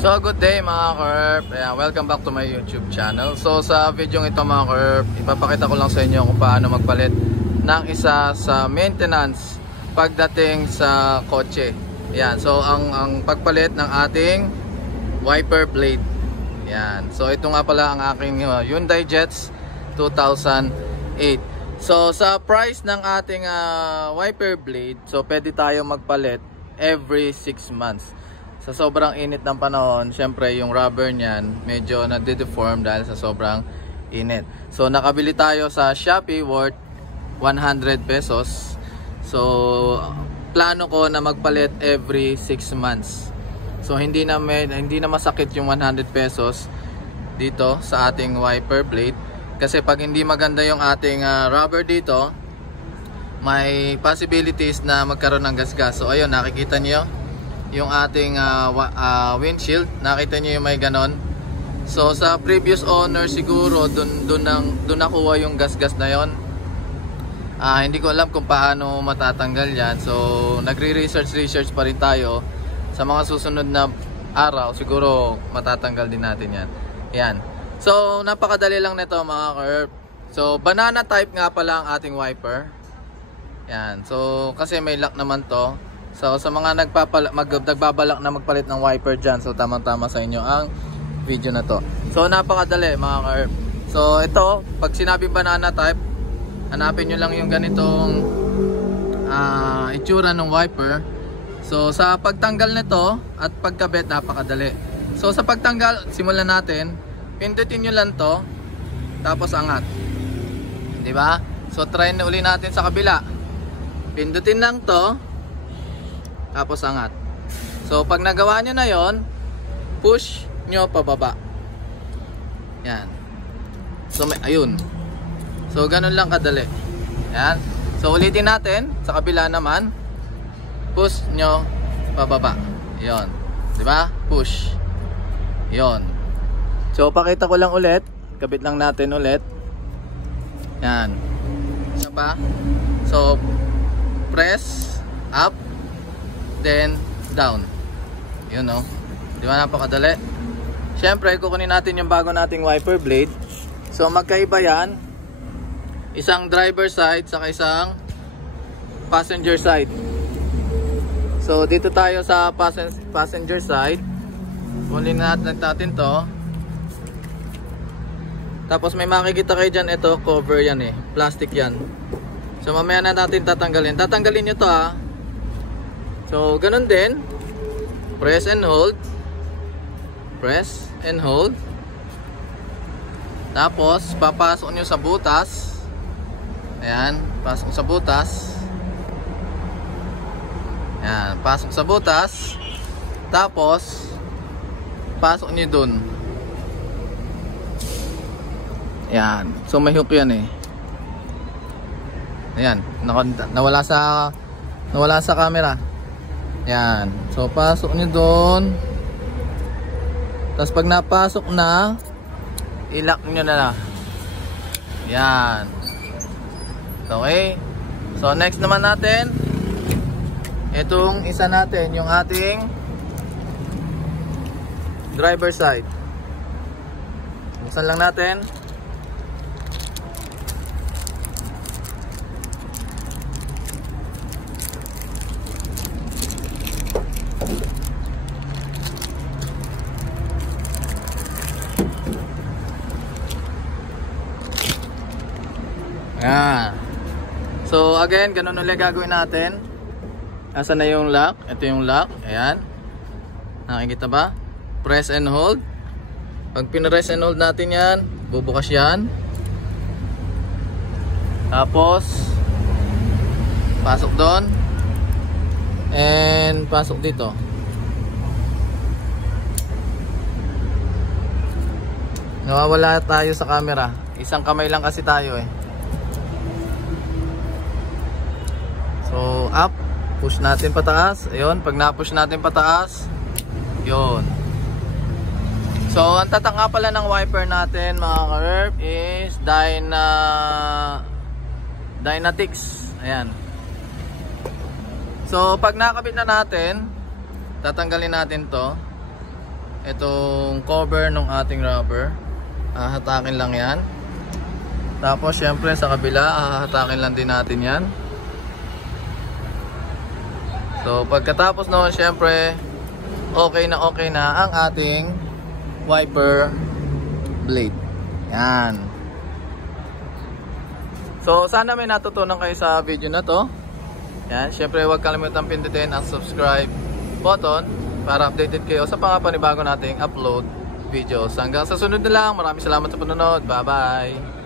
So good day mga Kerp, welcome back to my YouTube channel. So sa video ito mga Kerp, ipapakita ko lang sa inyo kung paano magpalit ng isa sa maintenance pagdating sa kotse. Yan, so ang pagpalit ng ating wiper blade. Yan, so ito nga pala ang aking Hyundai Jetz 2008. So sa price ng ating wiper blade, so pwede tayo magpalit every 6 months. Sa sobrang init ng panahon, syempre yung rubber niyan medyo nade-deform dahil sa sobrang init. So nakabili tayo sa Shopee worth 100 pesos. So plano ko na magpalit every 6 months. So hindi na masakit yung 100 pesos dito sa ating wiper blade. Kasi pag hindi maganda yung ating rubber dito, may possibilities na magkaroon ng gasgas. So ayun, nakikita niyo yung ating windshield, nakita niyo yung may ganon. So sa previous owner siguro dun nakuha yung gasgas na yon. Hindi ko alam kung paano matatanggal yan. So nagre-research pa rin tayo. Sa mga susunod na araw siguro matatanggal din natin yan. Yan. So napakadali lang nito mga Kerp. So banana type nga pala ang ating wiper. Yan. So kasi may lock naman to. So sa mga nagbabalak na magpalit ng wiper dyan, so tamang-tama sa inyo ang video na to. So napakadali mga Kerp. So ito, pag sinabing banana type, hanapin nyo lang yung ganitong itsura ng wiper. So sa pagtanggal nito at pagkabit, napakadali. So sa pagtanggal, simulan natin. Pindutin nyo lang to, tapos angat. Diba? So try na uli natin sa kabila. Pindutin lang to, tapos angat. So pag nagawa nyo na yon, push nyo pababa. Yan. So ayun. So ganun lang kadali. Yan. So ulitin natin sa kabila naman. Push nyo pababa. Yon. Diba? Push. Yon. So pakita ko lang ulit. Kabit lang natin ulit. Yan. Isa pa. So press up, then down. Yun o. Di ba napakadali? Siyempre kukunin natin yung bago nating wiper blade. So magkaiba yan. Isang driver side saka isang passenger side. So dito tayo sa passenger side. Kunin natin to. Tapos may makikita kayo dyan, ito cover yan eh, plastic yan. So mamaya na natin tatanggalin. Tatanggalin nyo to ha. So ganun din. Press and hold. Press and hold. Tapos papasok nyo sa butas. Ayan, pasok sa butas. Ayan, pasok sa butas. Tapos pasok nyo dun. Ayan, so may hook yan eh. Ayan, nawala sa camera. Yan. So pasok nyo doon. Tapos pag napasok na, i-lock nyo na. Yan. Okay. So next naman natin, itong isa natin, yung ating driver side. Buksan lang natin. Ayan. So again, ganun ulit gagawin natin. Asan na yung lock? Ito yung lock. Ayan. Nakikita ba? Press and hold. Pag pinress and hold natin yan, bubukas yan. Tapos pasok doon. And pasok dito. Nawawala tayo sa camera. Isang kamay lang kasi tayo eh. So up, push natin pataas. Ayun, pag na-push natin pataas, yun. So ang tatak nga pala ng wiper natin mga Kerp is Dynatix. Ayan. So pag nakabit na natin, tatanggalin natin to. itong cover ng ating rubber. Hatakin lang yan. Tapos syempre sa kabila, hatakin lang din natin yan. So pagkatapos noon, syempre okay na ang ating wiper blade. Yan. So sana may natutunan kayo sa video na to. Yan, syempre huwag kalimutan pindutin ang subscribe button para updated kayo sa mga panibago nating upload videos. Hanggang sa sunod na lang, maraming salamat sa panonood. Bye bye.